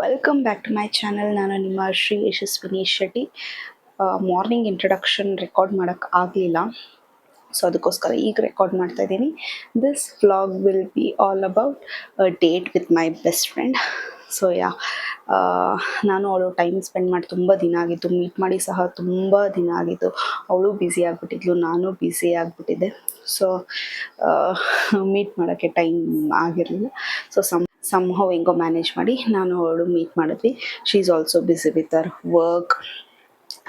Welcome back to my channel. ನಾನು ನಿಮ್ಮ Shri Yashaswini Shetty. Morning introduction record ಮಾಡೋಕ್ಕೆ ಆಗಲಿಲ್ಲ, ಸೊ ಅದಕ್ಕೋಸ್ಕರ ಈಗ ರೆಕಾರ್ಡ್ ಮಾಡ್ತಾ ಇದ್ದೀನಿ. This vlog will be all about date with my best friend. So ನಾನು ಅವಳು ಟೈಮ್ ಸ್ಪೆಂಡ್ ಮಾಡಿ ತುಂಬ ದಿನ ಆಗಿತ್ತು, ಮೀಟ್ ಮಾಡಿ ಸಹ ತುಂಬ ದಿನ ಆಗಿತ್ತು. ಅವಳು ಬ್ಯುಸಿ ಆಗಿಬಿಟ್ಟಿದ್ಲು, ನಾನು ಬ್ಯುಸಿ ಆಗಿಬಿಟ್ಟಿದ್ದೆ. ಸೊ ಮೀಟ್ ಮಾಡೋಕ್ಕೆ ಟೈಮ್ ಆಗಿರಲಿಲ್ಲ. ಸೊ somehow ಹೆಂಗೋ ಮ್ಯಾನೇಜ್ ಮಾಡಿ ನಾನು ಅವಳು ಮೀಟ್ ಮಾಡಿದ್ವಿ. She is also busy with her work,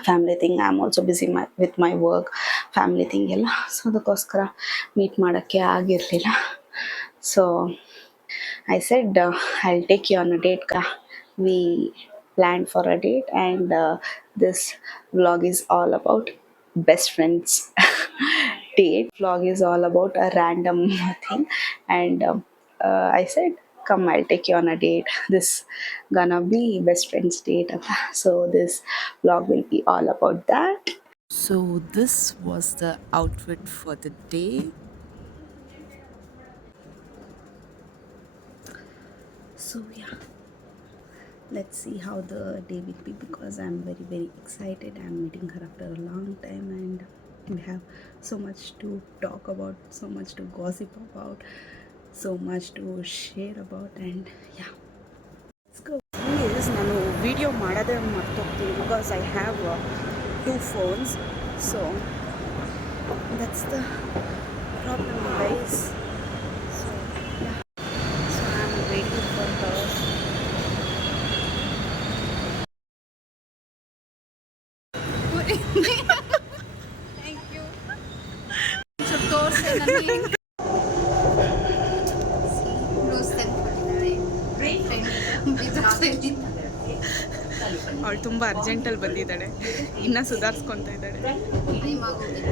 family thing. I am also busy with my work, family thing ಎಲ್ಲ. ಸೊ ಅದಕ್ಕೋಸ್ಕರ ಮೀಟ್ ಮಾಡೋಕ್ಕೆ ಆಗಿರಲಿಲ್ಲ. So I said, I'll take you on a date. We planned for a date, and this vlog is all about best friends date. Vlog is all about a random thing, and I said, come, I'll take you on a date. This gonna be best friends date. So this vlog will be all about that. So this was the outfit for the day. So yeah, let's see how the day will be, because I'm very very excited. I'm meeting her after a long time, and we have so much to talk about, so much to gossip about, so much to share about, and yeah, let's go. Is ನಾನು video ಮಾಡೋದೇ ಮರ್ತೋಗ್ತೀನಿ, because I have two phones, so that's the problem, guys. So yeah, so I'm waiting for her. Thank you. So ತೋರ್ಸೆ ನನಗೆ rose ತಂದ್ಕೊಟ್ಟಿದ್ದಾಳೆ. ಅವಳು ತುಂಬ ಅರ್ಜೆಂಟಲ್ಲಿ ಬಂದಿದ್ದಾಳೆ, ಇನ್ನೂ ಸುಧಾರಿಸ್ಕೊತಾ ಇದ್ದಾಳೆ. Time ಆಗೋಗಿತ್ತು.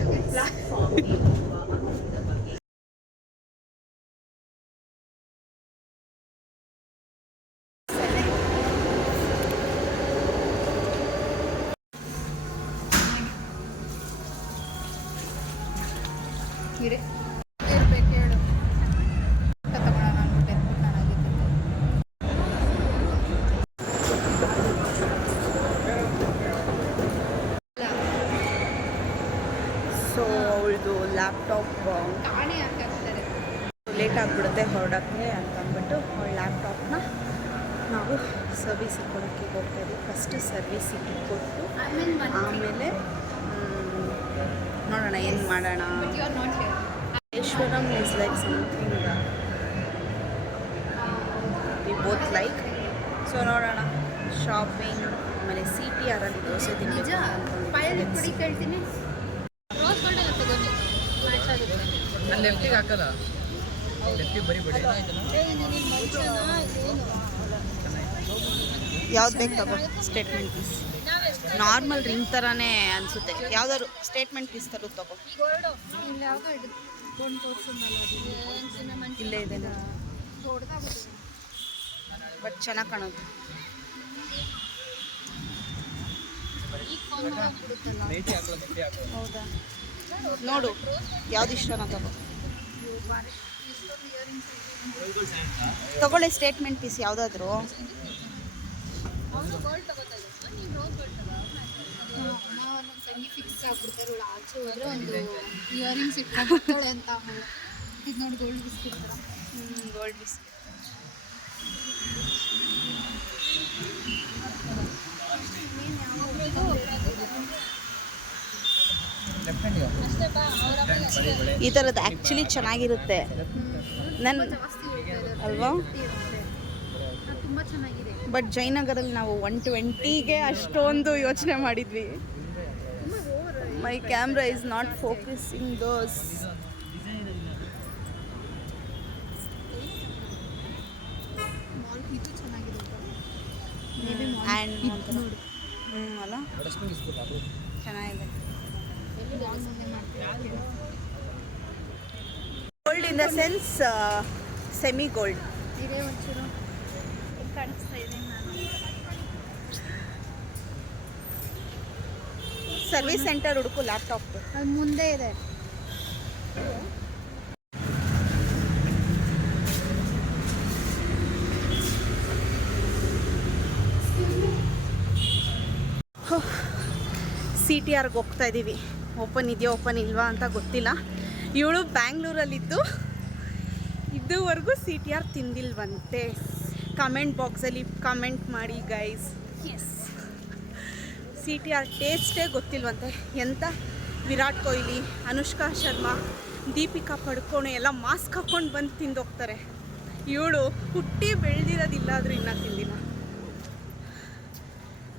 ಇರ್ಬೇಕು ಹೇಳು. ತಗೊಳ್ಳೋಣ ಅಂದ್ಬಿಟ್ಟು ಎತ್ಬಿಟ್ಟು ನಾನು ಆಗಿದ್ದಿದ್ದೆ. ಸೊ ಅವಳದು ಲ್ಯಾಪ್ಟಾಪ್ ಕಾಣೆ ಹಾಕಿರ್ತಾರೆ. ಲೇಟ್ ಆಗಿಬಿಡುತ್ತೆ ಹೊರಡೋಕ್ಕೆ ಅಂತ ಅಂದ್ಬಿಟ್ಟು ಅವಳ ಲ್ಯಾಪ್ಟಾಪ್ನ ನಾವು ಸರ್ವಿಸಿಗೆ ಕೊಡೋಕ್ಕೆ ಹೋಗ್ತಾ ಇದ್ದೀವಿ. ಫಸ್ಟ್ ಸರ್ವಿಸಿಗೆ ಕೊಟ್ಟು ಆಮೇಲೆ ನೋಡೋಣ ಏನು ಮಾಡೋಣ. But you are not here. Ishwaram is like something we both like. So ನೋಡೋಣ, ಶಾಪಿಂಗ್, ಆಮೇಲೆ CTR ಅಲ್ಲಿ ದೋಸೆ ನಿಜ ಪಾಯಲ್ಲಿ ಪುಡಿ ತಿಂಡಿ. ಕೇಳ್ತೀನಿ. ರೋಸ್ ಗೋಲ್ಡ್ ಎಲ್ಲ ತಗೊಂಡು ಮ್ಯಾಚ್ ಆಗುತ್ತೆ. ನಾನು ಲೆಫ್ಟಿಗೆ ಹಾಕಲ್ಲ, ಲೆಫ್ಟಿಗೆ ಬರೀ ಬಿಡಿ. ಯಾವ್ದು ಬೇಕು ತಗೋ. ಸ್ಟೇಟ್ಮೆಂಟ್ ಪೀಸ್ ನಾರ್ಮಲ್ ರಿಂಗ್ ಥರನೇ ಅನಿಸುತ್ತೆ. ಯಾವ್ದಾದ್ರು ಸ್ಟೇಟ್ಮೆಂಟ್ ಪೀಸ್ ತರೋದು ತಗೋ. ಇಲ್ಲಿ ಯಾವುದೋ ಹಿಡ್ಕೊಂಡು ತೋರಿಸೋದಲ್ಲ, ಇಲ್ಲೇ ಇದೆ ದೊಡ್ಡದಾಗುತ್ತೆ. ಬಟ್ ಚೆನ್ನಾಗಿ ಕಾಣೋದು. ನೈಟಿ ಹಾಕಲ್ಲ, ಲೆಫ್ಟಿಗೆ ಹಾಕಲ್ಲ. ಹೌದಾ, ನೋಡು ಯಾವ್ದು ಇಷ್ಟನೋ ತಗೋ. ತಗೊಳ್ಳಿ ಸ್ಟೇಟ್ಮೆಂಟ್ ಪೀಸ್ ಯಾವುದಾದ್ರು. ಅವನು ಗೋಲ್ಡ್ ತಗೋತಾ ಇದ್ದ, ನೀನು ರೋಸ್ ಗೋಲ್ಡ್ ತಗೋ. ಒಂದೊಂದು ಸಂಗಿ ಫಿಕ್ಸ್ ಆಗ್ಬಿಡ್ತಾರೆ. ಅವಳು ಆಚೆ ಹೋದ್ರೆ ಒಂದು ಇಯರಿಂಗ್ಸ್ ಇಟ್ಕೊಂಡ್ಬಿಡ್ತಾಳೆ ಅಂತ. ಅವಳು ಇದು ನೋಡಿ ಗೋಲ್ಡ್ ಬಿಸ್ಕಿಟ್ ಥರ. Gold biscuit. ಲೆಫ್ಟ್ ಹ್ಯಾಂಡಿಗೆ ಹಾಕು. ಅಷ್ಟೇ ಬಾ, ಅವ್ರ ಅಮ್ಮನಿಗೆ ಅಷ್ಟೇ ಬಳಿ. ಈ ಥರದ್ದು ಆ್ಯಕ್ಚುಲಿ ಚೆನ್ನಾಗಿರುತ್ತೆ ನನ್ನ ಜಾಸ್ತಿ ಹೇಳ್ತಾ ಇದ್ದಾರೆ. ಅಲ್ವಾ. ತುಂಬ ಚೆನ್ನಾಗಿದೆ. ಬಟ್ ಜಯನಗರಲ್ಲಿ ನಾವು 120ಗೆ ಅಷ್ಟೊಂದು ಯೋಚನೆ ಮಾಡಿದ್ವಿ. My camera is not focusing those. Mall ಇದು ಚೆನ್ನಾಗಿದೆ. ಆ್ಯಂಡ್ ನೋಡು ಅಲ್ಲ, ಡಸ್ಟ್ಬಿನ್ ಇಸ್ಬಿಟ್ಟು ಹಾಕು. ಚೆನ್ನಾಗಿದೆ. ಎಲ್ಲಿ ಯಾವ್ದು ಮುಂದೆ ಮಾಡ್ತೀವಿ. Gold in the sense semi gold. ಇದೇ ಒಂಚೂರು ಕಾಣಿಸ್ತಾ ಇದೆ. ನಾನು ಸರ್ವಿಸ್ ಸೆಂಟರ್ ಹುಡುಕು ಲ್ಯಾಪ್ಟಾಪ್. ಅದು ಮುಂದೆ ಇದೆ. CTRಗೆ ಹೋಗ್ತಾ ಇದ್ದೀವಿ. ಓಪನ್ ಇದೆಯಾ ಓಪನ್ ಇಲ್ವಾ ಅಂತ ಗೊತ್ತಿಲ್ಲ. ಇವಳು ಬ್ಯಾಂಗ್ಳೂರಲ್ಲಿದ್ದು ಇದುವರೆಗೂ CTR ತಿಂದಿಲ್ವಂತೆ. ಕಮೆಂಟ್ ಬಾಕ್ಸಲ್ಲಿ ಕಮೆಂಟ್ ಮಾಡಿ ಗೈಸ್. ಎಸ್, CTR ಟೇಸ್ಟೇ ಗೊತ್ತಿಲ್ವಂತೆ. ಎಂಥ ವಿರಾಟ್ ಕೊಹ್ಲಿ, ಅನುಷ್ಕಾ ಶರ್ಮಾ, ದೀಪಿಕಾ ಪಡುಕೋಣೆ ಎಲ್ಲ ಮಾಸ್ಕ್ ಹಾಕ್ಕೊಂಡು ಬಂದು ತಿಂದೋಗ್ತಾರೆ. ಇವಳು ಹುಟ್ಟಿ ಬೆಳೆದಿರೋದಿಲ್ಲಾದರೂ ಇನ್ನೂ ತಿಂದಿಲ್ಲ.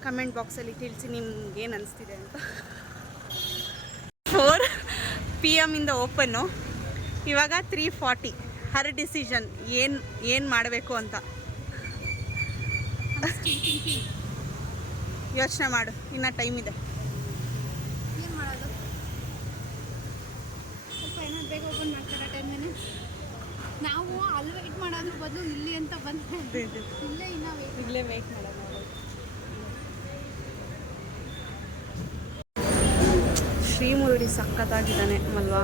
ಕಮೆಂಟ್ ಬಾಕ್ಸಲ್ಲಿ ತಿಳಿಸಿ ನಿಮ್ಗೇನು ಅನಿಸ್ತಿದೆ ಅಂತ. 4 PM ಇಂದ ಓಪನ್ನು, ಇವಾಗ 3:40. ಹರ್ ಡಿಸಿಷನ್ ಏನು ಮಾಡಬೇಕು ಅಂತ ಯೋಚನೆ ಮಾಡು, ಇನ್ನು ಟೈಮ್ ಇದೆ. ಏನು ಮಾಡೋದು? ಸ್ವಲ್ಪ ಏನಾದ್ರು ಬೇಗ ಓಪನ್ ಮಾಡ್ತಾರೆ 10 minutes. ನಾವು ಅಲ್ಲಿ ವೆಯ್ಟ್ ಮಾಡೋದ್ರ ಬದಲು ಇಲ್ಲಿ ಅಂತ ಬಂದರೆ ಇಲ್ಲೇ ವೆಯ್ಟ್ ಮಾಡೋದು. ಶ್ರೀಮುರುಳಿ ಸಖತ್ತಾಗಿದ್ದಾನೆ ಅಲ್ವಾ?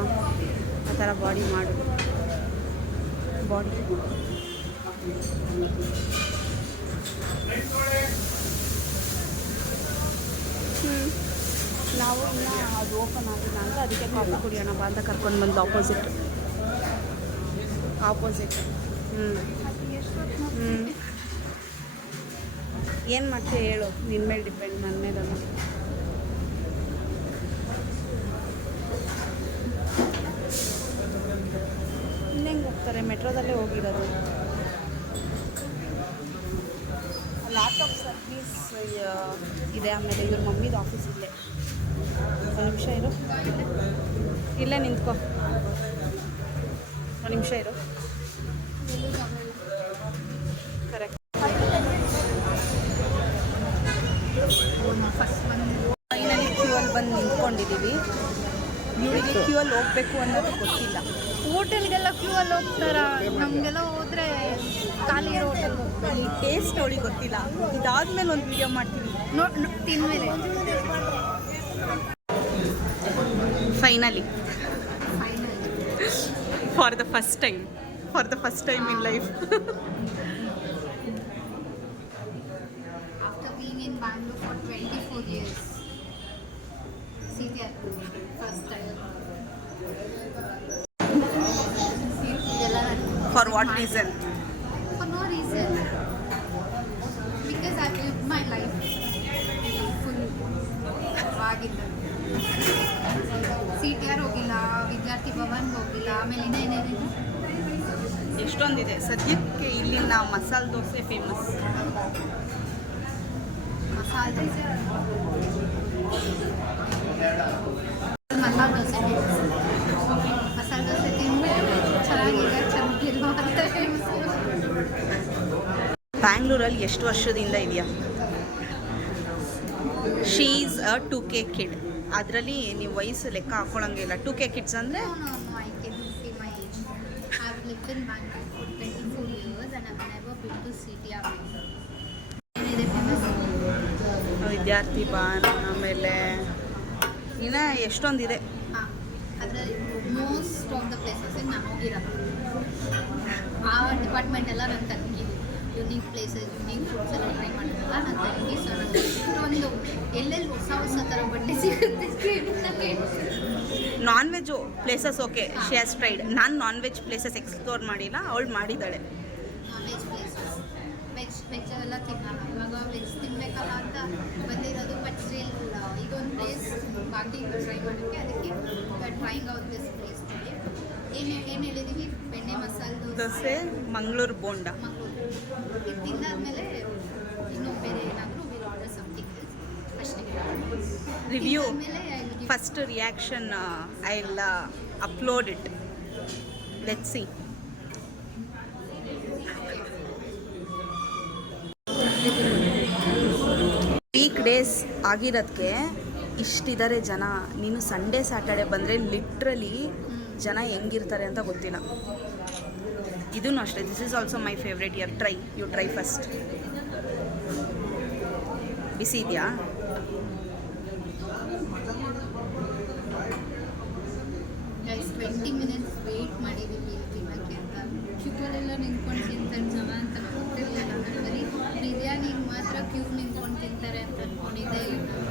ಆ ಥರ ಬಾಡಿ ಮಾಡು. ಬಾಡಿ ನಾವು ಇನ್ನೂ ಅದು ಓಪನ್ ಆಗಿಲ್ಲ ಅಂತ ಅದಕ್ಕೆ ಕಾಫಿ ಕುಡಿಯೋಣ ಬಾ ಅಂತ ಕರ್ಕೊಂಡು ಬಂದು ಆಪೋಸಿಟ್. ಏನು ಮಾಡ್ತೀಯ ಹೇಳು, ನಿನ್ನ ಮೇಲೆ ಡಿಪೆಂಡ್, ನನ್ನ ಮೇಲಲ್ಲ. ಇನ್ನೆಂಗೆ ಹೋಗ್ತಾರೆ? ಮೆಟ್ರೋದಲ್ಲೇ ಹೋಗಿರೋದು. ಲಾಟ್ ಆಫ್ ಸರ್ವಿಸ್ ಇದೆ. ಆಮೇಲೆ ಇವ್ರ ಮಮ್ಮಿದು ಆಫೀಸ್ ಇಲ್ಲೇ. ಒಂದು ನಿಮಿಷ ಇರು, ಇಲ್ಲೇ ನಿಂತ್ಕೊ, ಒಂದು ನಿಮಿಷ ಇರು. ಕರೆಕ್ಟ್. ಫೈನಲಿ ಕ್ಯೂವಲ್ಲಿ ಬಂದು ನಿಂತ್ಕೊಂಡಿದ್ದೀವಿ. ಇವಳಿಗೆ ಕ್ಯೂವಲ್ಲಿ ಹೋಗ್ಬೇಕು ಅನ್ನೋದು ಗೊತ್ತಿಲ್ಲ. ಹೋಟೆಲ್ಗೆಲ್ಲ ಕ್ಯೂ ಅಲ್ಲಿ ಹೋಗ್ತಾರ, ನಮಗೆಲ್ಲ ಹೋದ್ರೆ ಖಾಲಿ ಇರೋ ಹೋಟೆಲ್ ಈ ಟೇಸ್ಟ್ ಅವಳಿಗೆ ಗೊತ್ತಿಲ್ಲ. ಇದಾದ್ಮೇಲೆ ಒಂದು ವಿಡಿಯೋ ಮಾಡ್ತೀವಿ ತಿಂದ್ಮೇಲೆ. Finally for the first time in life. After being in Bangalore for 24 years, CTR first time. For what reason? For no reason. Because I lived my life full. ಆಗಿದ್ದು CTR ಹೋಗಿಲ್ಲ, ವಿದ್ಯಾರ್ಥಿ ಭವನ್ಗೆ ಹೋಗಿಲ್ಲ, ಆಮೇಲೆ ಏನೇನೇನು ಎಷ್ಟೊಂದಿದೆ. ಸದ್ಯಕ್ಕೆ ಇಲ್ಲಿನ ಮಸಾಲೆ ದೋಸೆ ಫೇಮಸ್. ಮಸಾಲೆ ದೋಸೆ ತಿಂದು ಚೆನ್ನಾಗಿದೆ, ಚೆನ್ನಾಗಿಲ್ಲ ಅಂತ ಬ್ಯಾಂಗ್ಳೂರಲ್ಲಿ ಎಷ್ಟು ವರ್ಷದಿಂದ ಇದೆಯಾ? She is a 2K kid. ಅದರಲ್ಲಿ ನೀವು ವಯಸ್ಸು ಲೆಕ್ಕ ಹಾಕೊಳ್ಳೋಂಗಿಲ್ಲ. 2K ಕಿಡ್ಸ್ ಅಂದರೆ No, I can see my age. I've lived in Bangalore for 24 years and I've never been to CTR. ಏನಿದೆ ಫೇಮಸ್? ವಿದ್ಯಾರ್ಥಿ ಭವನ್, ಆಮೇಲೆ ಇನ್ನು ಎಷ್ಟೊಂದಿದೆ. ಹಾಂ, ಅದರಲ್ಲಿ ಮೋಸ್ಟ್ ಆಫ್ ದ ಪ್ಲೇಸಸ್ಗೆ ನಾನು ಹೋಗಿರೋದು. ಆ ಡಿಪಾರ್ಟ್ಮೆಂಟ್ ಎಲ್ಲ ನನ್ನ ತಂಗಿ. ಯುನೀಕ್ ಪ್ಲೇಸಸ್, ಯುನೀಕ್ ಫುಡ್ಸ್ ಎಲ್ಲ ಟ್ರೈ ಮಾಡೋದಲ್ಲ ನನ್ನ ತಂಗಿ. ಸೊ ನನಗೆ ಇಷ್ಟೊಂದು ಎಲ್ಲೆಲ್ಲಿ ಹೊಸ ಥರ ಬಟ್ಟೆ ಸಿಗುತ್ತೆ ನನಗೆ. Non veg places okay, she has tried. ನಾನು ನಾನ್ ವೆಜ್ ಪ್ಲೇಸಸ್ ಎಕ್ಸ್ಪ್ಲೋರ್ ಮಾಡಿಲ್ಲ, ಅವಳು ಮಾಡಿದ್ದಾಳೆ. ವೆಜ್ ಪ್ಲೇಸಸ್, ವೆಜ್ ಎಲ್ಲ ತಿನ್ನಲ್ಲ. ಇವಾಗ ವೆಜ್ ತಿನ್ನಬೇಕಲ್ಲ ಅಂತ ಬಂದಿರೋದು. ಬಟ್ ಸ್ಟಿಲ್ ಇದೊಂದು ಪ್ಲೇಸ್ ಬಾಕಿ ಟ್ರೈ ಮಾಡೋಕ್ಕೆ, ಅದಕ್ಕೆ ಟ್ರೈಂಗ್ ಔಟ್ ದಿಸ್ ಪ್ಲೇಸ್. ಏನು ಹೇಳಿದ್ದೀವಿ? ಬೆಣ್ಣೆ ಮಸಾಲೆ ದೋಸೆ, ಮಂಗಳೂರು ಬೋಂಡ. ಮಂಗಳೂರು. ಇದು ತಿಂದಾದ್ಮೇಲೆ ಇನ್ನೂ ಬೇರೆ ಏನಾದರೂ ವಿಲ್ ಆರ್ಡರ್ ಸಮಥಿಂಗ್ ಅಷ್ಟೇ. ರಿವ್ಯೂ ಆಮೇಲೆ first reaction I will upload it. Let's see. Week days ಆಗಿರೋದಕ್ಕೆ ಇಷ್ಟಿದ್ದಾರೆ ಜನ. ನೀನು ಸಂಡೇ ಸ್ಯಾಟರ್ಡೆ ಬಂದರೆ ಲಿಟ್ರಲಿ ಜನ ಹೆಂಗಿರ್ತಾರೆ ಅಂತ ಗೊತ್ತಿಲ್ಲ. ಇದೂ ಅಷ್ಟೇ. This is also my favourite. You try first. ಬಿಸಿ ಇದೆಯಾ? ಗೈಸ್ 20 minutes ವೆಯ್ಟ್ ಮಾಡಿದ್ದೀವಿ ಇಲ್ಲಿ ತಿನ್ನೋಕ್ಕೆ ಅಂತ. ಕ್ಯೂವಲ್ಲೆಲ್ಲ ನಿಂತ್ಕೊಂಡು ತಿಂತಾರೆ ಜನ ಅಂತ ಗೊತ್ತಿರಲಿಲ್ಲ. ನಾನು ಬರೀ ಬಿರಿಯಾನಿಗೆ ಮಾತ್ರ ಕ್ಯೂ ನಿಂತ್ಕೊಂಡು ತಿಂತಾರೆ ಅಂತ ಅಂದ್ಕೊಂಡಿದ್ದೆ.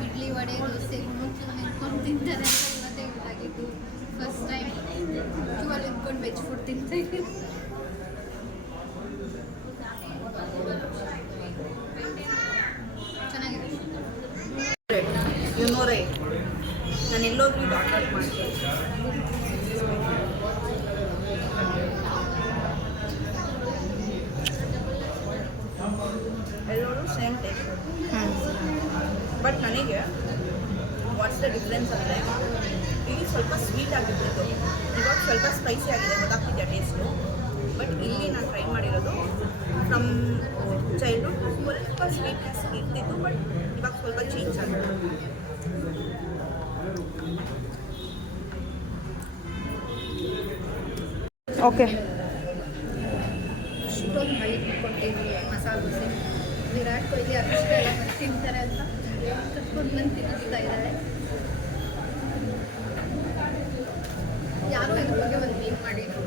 ಇಡ್ಲಿ ಇಡ್ಲಿ ವಡೆ ದೋಸೆ ಕ್ಯೂ ನಿಂತ್ಕೊಂಡು ತಿಂತಾರೆ ಅಂತ ಇವತ್ತೇ ಗೊತ್ತಾಗಿದ್ದು. ಫಸ್ಟ್ ಟೈಮ್ ಕ್ಯೂ ಅಲ್ಲಿ ನಿಂತ್ಕೊಂಡು ವೆಜ್ ಫುಡ್ ತಿಂತಾ ಇದ್ದೀವಿ. ಚೆನ್ನಾಗಿದೆ. ನಾನು ಎಲ್ಲೋದ್ರೂ ಇದು ಆರ್ಡರ್ ಮಾಡ್ತೀನಿ. ಎಲ್ಲರೂ ಸೇಮ್ ಟೇಸ್ಟ್. ಬಟ್ ನನಗೆ ವಾಟ್ಸ್ ದ ಡಿಫ್ರೆನ್ಸ್ ಅಂದರೆ ಇಲ್ಲಿ ಸ್ವಲ್ಪ ಸ್ವೀಟ್ ಆಗಿಬಿಟ್ಟಿತ್ತು, ಇವಾಗ ಸ್ವಲ್ಪ ಸ್ಪೈಸಿ ಆಗಿದೆ, ಗೊತ್ತಾಗ್ತಿದೆ ಟೇಸ್ಟು. ಬಟ್ ಇಲ್ಲಿ ನಾನು ಟ್ರೈ ಮಾಡಿರೋದು ಫ್ರಮ್ ಚೈಲ್ಡ್ಹುಡ್ ಸ್ವಲ್ಪ ಸ್ವೀಟ್ನೆಸ್ ಇರ್ತಿತ್ತು, ಬಟ್ ಇವಾಗ ಸ್ವಲ್ಪ ಚೇಂಜ್ ಆಗಿದೆ. ಓಕೆ, ಇಷ್ಟೊಂದು ಹಳಿ ಕೊಟ್ಟಿದ್ವಿ ಮಸಾಲೆ ದೋಸೆ. ವಿರಾಟ್ ಕೊಹ್ಲಿ ಅಷ್ಟೇ ಎಲ್ಲ ತಿಂತಾರೆ ಅಂತ ಕರ್ಕೊಂಡು ಬಂದು ತಿನ್ನಿಸ್ತಾ ಇದ್ದಾರೆ. ಯಾರೋ ಇದ್ರ ಬಗ್ಗೆ ಒಂದು ಮೀನ್ ಮಾಡಿದ್ರು,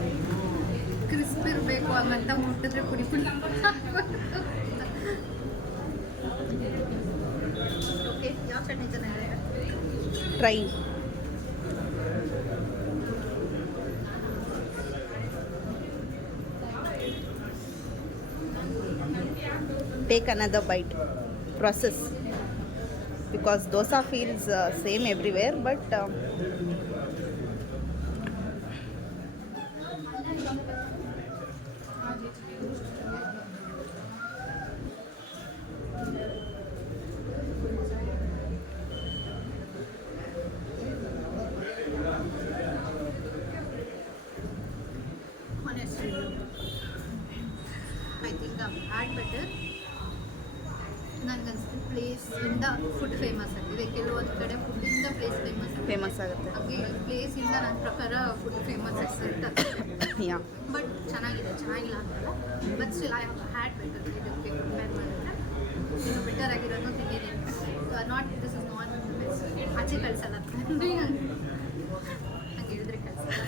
ಕ್ರಿಸ್ಪ್ ಇರಬೇಕು ಹಂಗಂತ ಮುಟ್ಟಿದ್ರೆ ಪುಡಿ ಪುಡಿ. ಓಕೆ, ಯಾವ ಚಟ್ನಿ ಚೆನ್ನಾಗಿದೆ? Try. Take another bite. Process. Because dosa feels same everywhere, but Honestly, I think I've had better. ನನಗನ್ಸುತ್ತೆ ಪ್ಲೇಸಿಂದ ಫುಡ್ ಫೇಮಸ್ ಆಗಿದೆ. ಕೆಲವೊಂದು ಕಡೆ ಫುಡ್ಡಿಂದ ಪ್ಲೇಸ್ ಫೇಮಸ್ ಆಗುತ್ತೆ. ಹಾಗೆ ಪ್ಲೇಸಿಂದ ನನ್ನ ಪ್ರಕಾರ ಫುಡ್ ಫೇಮಸ್ ಆಗುತ್ತೆ. ಯಾ, ಬಟ್ ಚೆನ್ನಾಗಿದೆ, ಚೆನ್ನಾಗಿಲ್ಲ ಅಂತಲ್ಲ. But still I had better. ಇದಕ್ಕೆ ಕಂಪೇರ್ ಮಾಡಿದ್ರೆ ಇನ್ನೂ ಬೆಟರ್ ಆಗಿರೋದು ತಿಂದಿದ್ದೀನಿ. Not this is not best. ಆಚೆ ಕಳಿಸಲ್ಲ ಹಂಗೆ ಹೇಳಿದ್ರೆ ಕಳಿಸಲ್ಲ.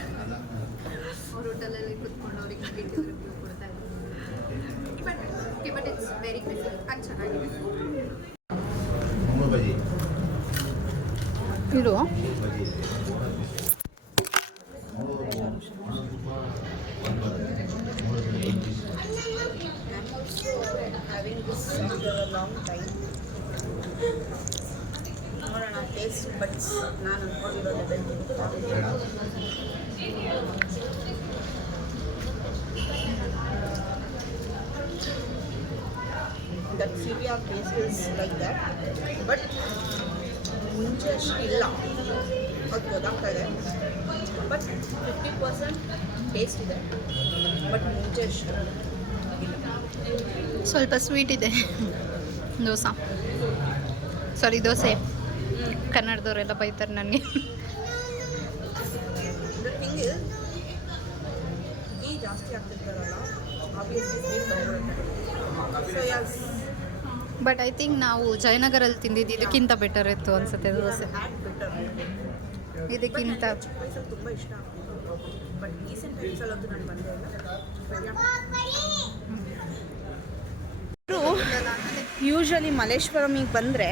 ಅವ್ರ ಹೋಟೆಲಲ್ಲಿ ಕೂತ್ಕೊಂಡು ಅವ್ರಿಗೆ ನೆಗೆಟಿವ್ ರಿವ್ಯೂ ಕೊಡ್ತಾ ಇದ್ದಾರೆ. But it's very crispy. ಅದು ಚೆನ್ನಾಗಿದೆ. ಇದು ಹ್ಯಾವಿಂಗ್ ದಿಸ್ ಲಾಂಗ್ ಟೈಮ್. ನೋಡೋಣ ಟೇಸ್ಟ್ ಬಟ್ಸ್ ನಾನು ಅಂದ್ಕೊಂಡಿರೋ level. That severe taste is like that, but ಮುಂಚೆ ಅಷ್ಟಿಲ್ಲ, ಅದು ಗೊತ್ತಾಗ್ತಾ ಇದೆ. ಬಟ್ 50% ಟೇಸ್ಟ್ ಇದೆ, ಬಟ್ ಮುಂಚೆ ಅಷ್ಟು ಇಲ್ಲ. ಸ್ವಲ್ಪ ಸ್ವೀಟ್ ಇದೆ ದೋಸೆ. ಕನ್ನಡದವರೆಲ್ಲ ಬೈತಾರೆ ನನಗೆ. ದ ಥಿಂಗ್ ಇಸ್, ಈ ಜಾಸ್ತಿ ಆಗ್ತಿರ್ತಾರಲ್ಲ, ಆಬ್ವಿಯಸ್ಲಿ ಸ್ವೀಟ್ ಬರುತ್ತೆ. So yes, but I think ನಾವು ಜಯನಗರಲ್ಲಿ ತಿಂದಿದ್ದು ಇದಕ್ಕಿಂತ ಬೆಟರ್ ಇತ್ತು ಅನ್ಸುತ್ತೆ ದೋಸೆ. Had better. ಇದಕ್ಕಿಂತ ಚಿಕ್ಕ ವಯಸ್ಸಲ್ಲಿ ತುಂಬ ಇಷ್ಟ ಆಗ್ತಿತ್ತು, ಬಟ್ ರೀಸೆಂಟ್ ಟೈಮ್ಸಲ್ಲಂತೂ ನಾನು ಬಂದೇ ಇಲ್ಲ. ಯೂಶ್ವಲಿ ಮಲ್ಲೇಶ್ವರಮಿಗೆ ಬಂದರೆ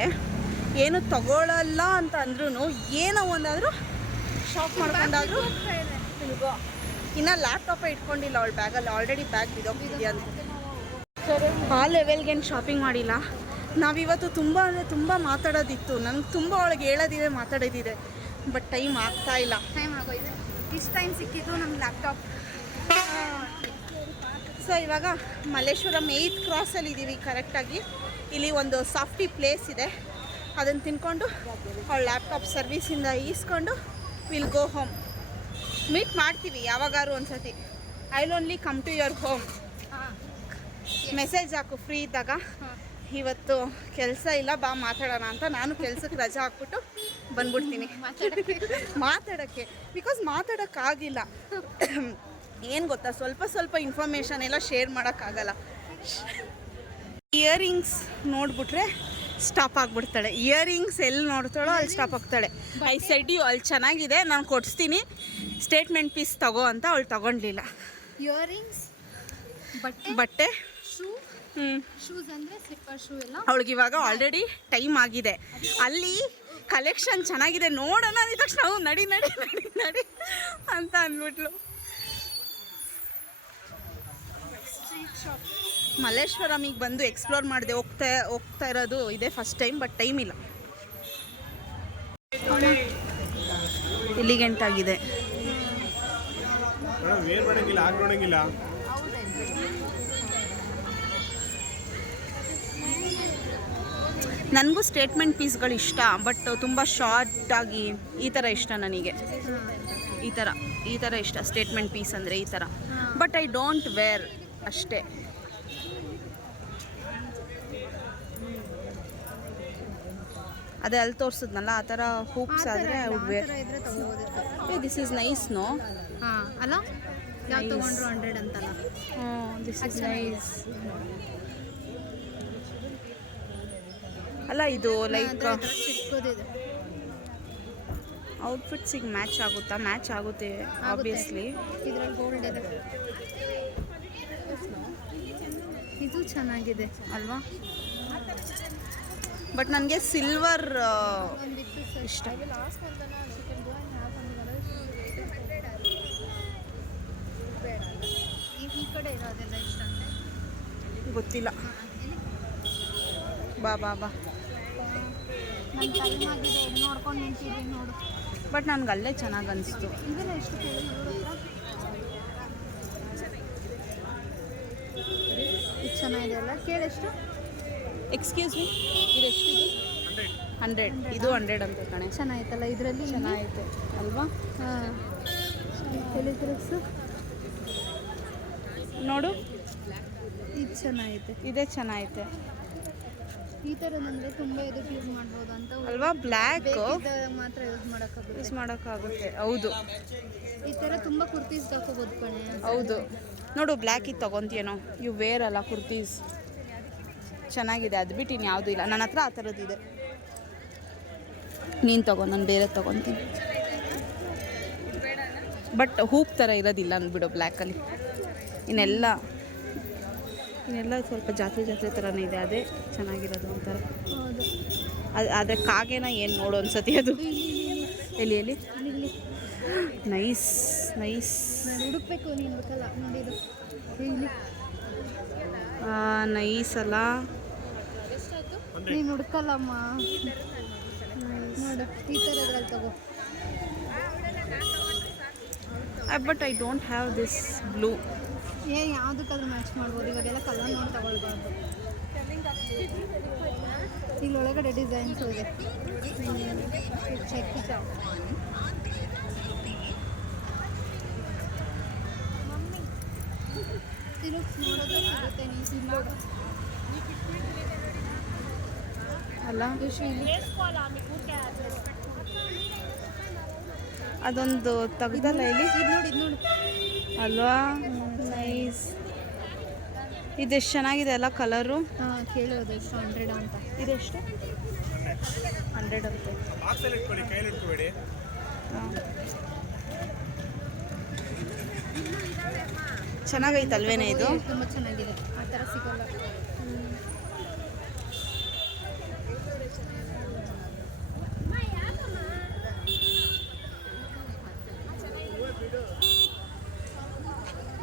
ಏನು ತಗೊಳ್ಳಲ್ಲ ಅಂತ ಅಂದ್ರೂ ಏನೋ ಒಂದಾದರೂ ಶಾಪ್ ಮಾಡ್ಕೊಂಡಾದರೂ ಇಲ್ಗೋ. ಇನ್ನು ಲ್ಯಾಪ್ಟಾಪೇ ಇಟ್ಕೊಂಡಿಲ್ಲ ಅವಳ ಬ್ಯಾಗಲ್ಲಿ, ಆಲ್ರೆಡಿ ಬ್ಯಾಗ್ ಬಿದ್ದೋಗ್ತಿದೆಯಾ ಅಂತ. ಆ ಲೆವೆಲ್ಗೇನು ಶಾಪಿಂಗ್ ಮಾಡಿಲ್ಲ. ನಾವಿವತ್ತು ತುಂಬ ಅಂದರೆ ತುಂಬ ಮಾತಾಡೋದಿತ್ತು, ನನಗೆ ತುಂಬ ಅವಳಿಗೆ ಹೇಳೋದಿದೆ, ಮಾತಾಡೋದಿದೆ, ಬಟ್ ಟೈಮ್ ಆಗ್ತಾ ಇಲ್ಲ. ಟೈಮ್ ಆಗೋಗಿದೆ. ಇಷ್ಟು ಟೈಮ್ ಸಿಕ್ಕಿದ್ದು ನಮ್ಗೆ ಲ್ಯಾಪ್ಟಾಪ್. ಸೊ ಇವಾಗ ಮಲ್ಲೇಶ್ವರಂ 8th ಕ್ರಾಸಲ್ಲಿ ಇದ್ದೀವಿ ಕರೆಕ್ಟಾಗಿ. ಇಲ್ಲಿ ಒಂದು ಸಾಫ್ಟಿ ಪ್ಲೇಸ್ ಇದೆ, ಅದನ್ನು ತಿನ್ಕೊಂಡು ಅವಳ ಲ್ಯಾಪ್ಟಾಪ್ ಸರ್ವಿಸಿಂದ ಈಸ್ಕೊಂಡು ವಿಲ್ ಗೋ ಹೋಮ್. ಮೀಟ್ ಮಾಡ್ತೀವಿ ಯಾವಾಗಾರು ಒಂದ್ಸತಿ. I will only come to your home. Message ಹಾಕು ಫ್ರೀ ಇದ್ದಾಗ. ಇವತ್ತು ಕೆಲಸ ಇಲ್ಲ, ಬಾ ಮಾತಾಡೋಣ ಅಂತ. ನಾನು ಕೆಲಸಕ್ಕೆ ರಜೆ ಹಾಕ್ಬಿಟ್ಟು ಬಂದ್ಬಿಡ್ತೀನಿ ಮಾತಾಡೋಕ್ಕೆ. ಬಿಕಾಸ್ ಮಾತಾಡೋಕ್ಕಾಗಿಲ್ಲ. ಏನು ಗೊತ್ತಾ, ಸ್ವಲ್ಪ ಇನ್ಫಾರ್ಮೇಷನ್ ಎಲ್ಲ ಶೇರ್ ಮಾಡೋಕ್ಕಾಗಲ್ಲ. ಇಯರಿಂಗ್ಸ್ ನೋಡಿಬಿಟ್ರೆ ಸ್ಟಾಪ್ ಆಗಿಬಿಡ್ತಾಳೆ. ಇಯರಿಂಗ್ಸ್ ಎಲ್ಲಿ ನೋಡ್ತಾಳೋ ಅಲ್ಲಿ ಸ್ಟಾಪ್ ಆಗ್ತಾಳೆ. ಐ ಸೆಡ್ ಯು, ಅಲ್ಲಿ ಚೆನ್ನಾಗಿದೆ, ನಾನು ಕೊಡಿಸ್ತೀನಿ, ಸ್ಟೇಟ್ಮೆಂಟ್ ಪೀಸ್ ತಗೋ ಅಂತ. ಅವಳು ತಗೊಳ್ಲಿಲ್ಲ. ಇಯರಿಂಗ್ಸ್, ಬಟ್ಟೆ, ಶೂ. ಶೂಸ್ ಅಂದರೆ ಸ್ಲಿಪ್ಪರ್ ಶೂ ಎಲ್ಲ. ಅವಳಿಗೆ ಇವಾಗ ಆಲ್ರೆಡಿ ಟೈಮ್ ಆಗಿದೆ. ಅಲ್ಲಿ ಕಲೆಕ್ಷನ್ ಚೆನ್ನಾಗಿದೆ ನೋಡೋಣ ಅಂದ ತಕ್ಷಣ ನಾವು ನಡಿ ನಡಿ ನಡಿ ನಡಿ ಅಂತ ಅಂದ್ಬಿಟ್ಲು. ಮಲ್ಲೇಶ್ವರಮಿಗೆ ಬಂದು ಎಕ್ಸ್ಪ್ಲೋರ್ ಮಾಡಿದೆ, ಹೋಗ್ತಾ ಇರೋದು ಇದೇ ಫಸ್ಟ್ ಟೈಮ್, ಬಟ್ ಟೈಮ್ ಇಲ್ಲ. ಇಲ್ಲಿಗೆಂಟಾಗಿದೆ. ನನಗೂ ಸ್ಟೇಟ್ಮೆಂಟ್ ಪೀಸ್ಗಳು ಇಷ್ಟ, ಬಟ್ ತುಂಬ ಶಾರ್ಟಾಗಿ ಈ ಥರ ಇಷ್ಟ ನನಗೆ. ಈ ಥರ ಇಷ್ಟ ಸ್ಟೇಟ್ಮೆಂಟ್ ಪೀಸ್ ಅಂದರೆ ಈ ಥರ. ಬಟ್ ಐ ಡೋಂಟ್ ವೇರ್ ಅಷ್ಟೇ. ಅದೇ ಅಲ್ಲಿ ತೋರಿಸಿದ್ನಲ್ಲ ಆ ಥರ ಹೂಪ್ಸ್ ಆದರೆ I would wear. This is nice no? ಹಾಂ ಅಲ್ಲ, ಯಾವ ತೊಗೊಂಡ್ರು 100 ಅಂತಲ್ಲ. This is nice. ಅಲ್ಲ ಇದು ಲೈಕ್ ಚಿಕ್ಕದಿದೆ. ಔಟ್ಫಿಟ್ಸಿಗೆ ಮ್ಯಾಚ್ ಆಗುತ್ತಾ? ಮ್ಯಾಚ್ ಆಗುತ್ತೆ ಆಬ್ವಿಯಸ್ಲಿ. ಇದ್ರಲ್ಲಿ ಗೋಲ್ಡ್ ಇದೆ. ಇದು ಚೆನ್ನಾಗಿದೆ ಅಲ್ವಾ? ಬಟ್ ನನಗೆ ಸಿಲ್ವರ್ ಇಷ್ಟ. ಈ ಕಡೆ ಇರೋದೆಲ್ಲ ಇಷ್ಟ ಅಂತ ಗೊತ್ತಿಲ್ಲ. ಬಾ ಬಾ ಬಾ. ನನ್ನ ಟೈಮ್ ಆಗಿದೆ, ನೋಡ್ಕೊಂಡು ನಿಂತಿದ್ದೀನಿ ನೋಡು. ಬಟ್ ನನಗೆ ಅಲ್ಲೇ ಚೆನ್ನಾಗಿ ಅನಿಸ್ತು. ಇದೆಲ್ಲ ಎಷ್ಟು ಕೇಳಿ ಇದು ಚೆನ್ನಾಗಿದೆ ಅಲ್ಲ? ಕೇಳೆಷ್ಟು? ಎಕ್ಸ್ಕ್ಯೂಸ್ ಮೀ, ಇದೆಷ್ಟಿದೆ? 100. ಇದು 100 ಅಂತ ಕಣೆ. ಚೆನ್ನಾಯ್ತಲ್ಲ ಇದರಲ್ಲಿ? ಚೆನ್ನಾಗೈತೆ ಅಲ್ವಾ? ಹಾಂ, ತಲೆ ತಿರುಗಿಸು ನೋಡು. ಇದು ಚೆನ್ನಾಗೈತೆ. ಇದೇ ಚೆನ್ನಾಗೈತೆ ಈ ಥರ ಅಂದರೆ ತುಂಬ ಇದಕ್ಕೆ ಯೂಸ್ ಮಾಡ್ಬೋದು ಅಂತ ಅಲ್ವಾ? ಬ್ಲ್ಯಾಕ್ ಮಾತ್ರ ಯೂಸ್ ಮಾಡೋಕ್ಕಾಗುತ್ತೆ. ಹೌದು, ಈ ಥರ ತುಂಬ ಕುರ್ತೀಸ್ ತಗೋಬೋದು ಕಣೆ. ಹೌದು ನೋಡು, ಬ್ಲ್ಯಾಕ್ ಇದು ತೊಗೊತೀಯೇನೋ? ಇವು ವೇರ್ ಅಲ್ಲ ಕುರ್ತೀಸ್. ಚೆನ್ನಾಗಿದೆ, ಅದು ಬಿಟ್ಟು ಇನ್ನು ಯಾವುದೂ ಇಲ್ಲ ನನ್ನ ಹತ್ರ. ಆ ಥರದ್ದಿದೆ. ನೀನು ತಗೋ, ನಾನು ಬೇರೆ ತೊಗೊತೀನಿ. ಬಟ್ ಹೂಪ್ ಥರ ಇರೋದಿಲ್ಲ ಅಂದ್ಬಿಡು ಬ್ಲ್ಯಾಕಲ್ಲಿ. ಇನ್ನೆಲ್ಲ ಸ್ವಲ್ಪ ಜಾತ್ರೆ ಥರನೇ ಇದೆ. ಅದೇ ಚೆನ್ನಾಗಿರೋದು ಒಂಥರ. ಹೌದು. ಆದರೆ ಕಾಗೆನ ಏನು ನೋಡು ಅನ್ಸತಿ ಅದು. ಎಲ್ಲಿ ಇಲ್ಲಿ ನೈಸ್ ನೈಸ್. ನಾನು ಹುಡುಕ್ಬೇಕು, ನೀನು ಹುಡುಕಲ್ಲ. ನೋಡಿದು ಇಲ್ಲಿ ನೈಸ್ ಅಲ್ಲ? ನೀನು ಹುಡುಕಲ್ಲಮ್ಮ. ನೋಡು ಈ ಥರದ್ರಲ್ಲಿ ತಗೋ. But I don't have this blue. ಯಾವುದಕ್ಕಾದ್ರೂ ಮ್ಯಾಚ್ ಮಾಡ್ಬೋದು. ಇವಾಗೆಲ್ಲ ಕಲರ್ ನೋಡಿ ತಗೊಳ್ಬಾರ್ದು. ಇಲ್ಲಿ ಒಳಗಡೆ ಡಿಸೈನ್ಸ್ ಇದೆ. ಚೆಕ್ ತಿರುಗ್ಸ್ ನೋಡೋದು ಸಿಗುತ್ತೆ. ನೀವು ಅಲ್ಲ ಇಲ್ಲಿ ಅದೊಂದು ತೆಗ್ದಲ್ಲ ಇಲ್ಲಿ. ಇದು ನೋಡಿ ಅಲ್ವಾ? ನೈಸ್. ಇದೆಷ್ಟು ಚೆನ್ನಾಗಿದೆ ಅಲ್ಲ ಕಲರು. ಹಾಂ, ಕೇಳೋದು ಎಷ್ಟು? 100 ಅಂತ. ಇದೆಷ್ಟು? 100 ಅಂತೆ. ಚೆನ್ನಾಗೈತಲ್ವೇನೆ ಇದು? ತುಂಬ ಚೆನ್ನಾಗಿದೆ. ಆ ಥರ ಸಿಗೋಲ್ಲ.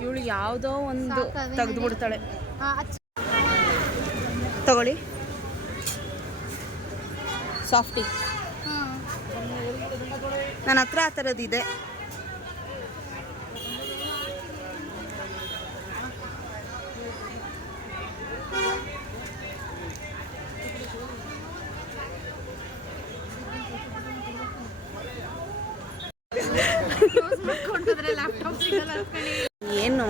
ಇವಳು ಯಾವುದೋ ಒಂದು ತೆಗೆದು ಬಿಡ್ತಾಳೆ. ಹಾಂ, ತಗೊಳ್ಳಿ. ಸಾಫ್ಟಿ. ಹಾಂ, ನನ್ನ ಹತ್ರ ಆ ಥರದ್ದಿದೆ. ಏನು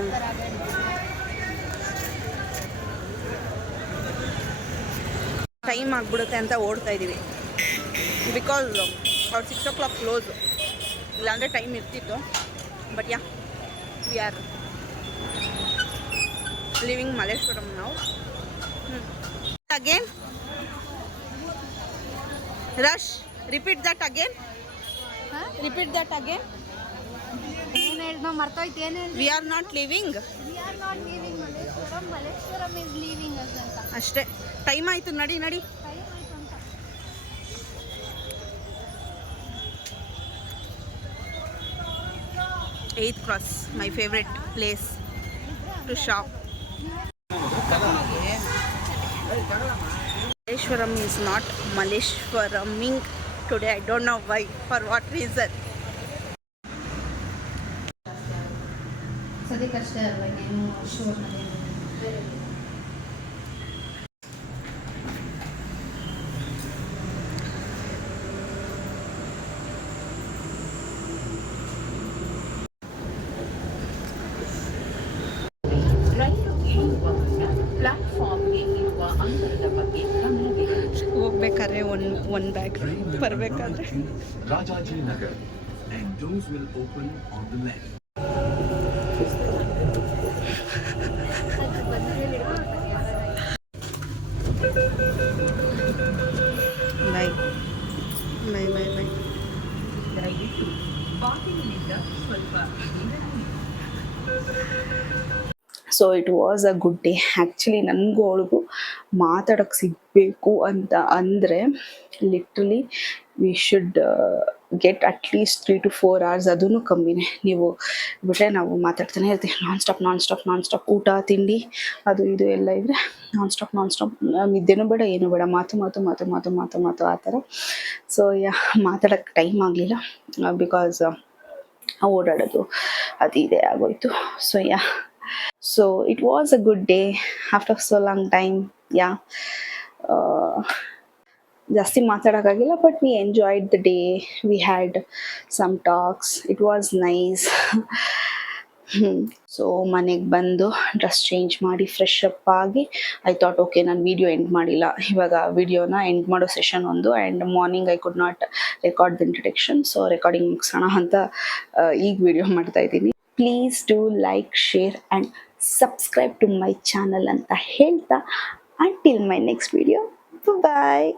ಟೈಮ್ ಆಗಿಬಿಡುತ್ತೆ ಅಂತ ಓಡ್ತಾ ಇದ್ದೀವಿ. ಬಿಕಾಸ್ ಅವ್ರು 6 o'clock ಕ್ಲೋಸು. ಇಲ್ಲಾಂದರೆ ಟೈಮ್ ಇರ್ತಿತ್ತು. But yeah, we are living Malleshwaram ನಾವು. Again rush. Repeat that again. Repeat that again. ಏನು ಹೇಳಿ ನಾವು ಮರ್ತೋಯ್ತು. ಏನು ಹೇಳಿ? We are not living. We are not living Malleshwaram. Malleshwaram is living ಅಂತ. ಅಷ್ಟೇ. ಟೈಮ್ ಆಯಿತು, ನಡಿ ನಡಿ. ಟೈಮ್ ಆಯ್ತು ಅಂತ. 8th Cross, my favorite place to shop. Malleshwaram is not Malleshwaraming today. I don't know why, for what reason. ಸದ್ಯಕ್ಕಷ್ಟೇ ಅಲ್ಲ ಇನ್ನೇನು sure ಹೋಗ್ಬೇಕಾದ್ರೆ ಒನ್ ಬ್ಯಾಗ್ ಬರಬೇಕಾದ್ರೆ Rajaji Nagar, and doors will open on the left. Bye bye bye bye. So it was a good day. Actually ನನಗೂ ಅವಳಿಗೂ ಮಾತಾಡೋಕ್ಕೆ ಸಿಗಬೇಕು ಅಂತ ಅಂದರೆ literally we should get at least 3 to 4 hours, ಅದೂ ಕಮ್ಮಿನೇ. ನೀವು ಬಿಟ್ಟರೆ ನಾವು ಮಾತಾಡ್ತಾನೆ ಇರ್ತೀವಿ ನಾನ್ ಸ್ಟಾಪ್ ಊಟ ತಿಂಡಿ ಅದು ಇದು ಎಲ್ಲ ಇದ್ದರೆ ನಾನ್ ಸ್ಟಾಪ್ ನಿದ್ದೆನೂ ಬೇಡ ಏನೂ ಬೇಡ, ಮಾತು ಆ ಥರ. ಸೊ ಮಾತಾಡೋಕ್ಕೆ ಟೈಮ್ ಆಗಲಿಲ್ಲ ಬಿಕಾಸ್ ಓಡಾಡೋದು ಅದು ಇದೇ ಆಗೋಯ್ತು. So it was a good day after so long time. ಜಾಸ್ತಿ ಮಾತಾಡೋಕ್ಕಾಗಿಲ್ಲ, but we enjoyed the day. We had some talks. It was nice. So ಮನೆಗೆ ಬಂದು ಡ್ರೆಸ್ ಚೇಂಜ್ ಮಾಡಿ ಫ್ರೆಶ್ ಅಪ್ ಆಗಿ ಐ ಥಾಟ್ ಓಕೆ ನಾನು ವಿಡಿಯೋ ಎಂಡ್ ಮಾಡಿಲ್ಲ, ಇವಾಗ ವಿಡಿಯೋನ end ಮಾಡೋ ಸೆಷನ್ ಒಂದು. And morning I could not record the introduction, so recording ಮುಗಿಸೋಣ ಅಂತ ಈಗ ವಿಡಿಯೋ ಮಾಡ್ತಾ ಇದ್ದೀನಿ. Please do like, share and subscribe to my channel ಅಂತ ಹೇಳ್ತಾ, until my next video, bye.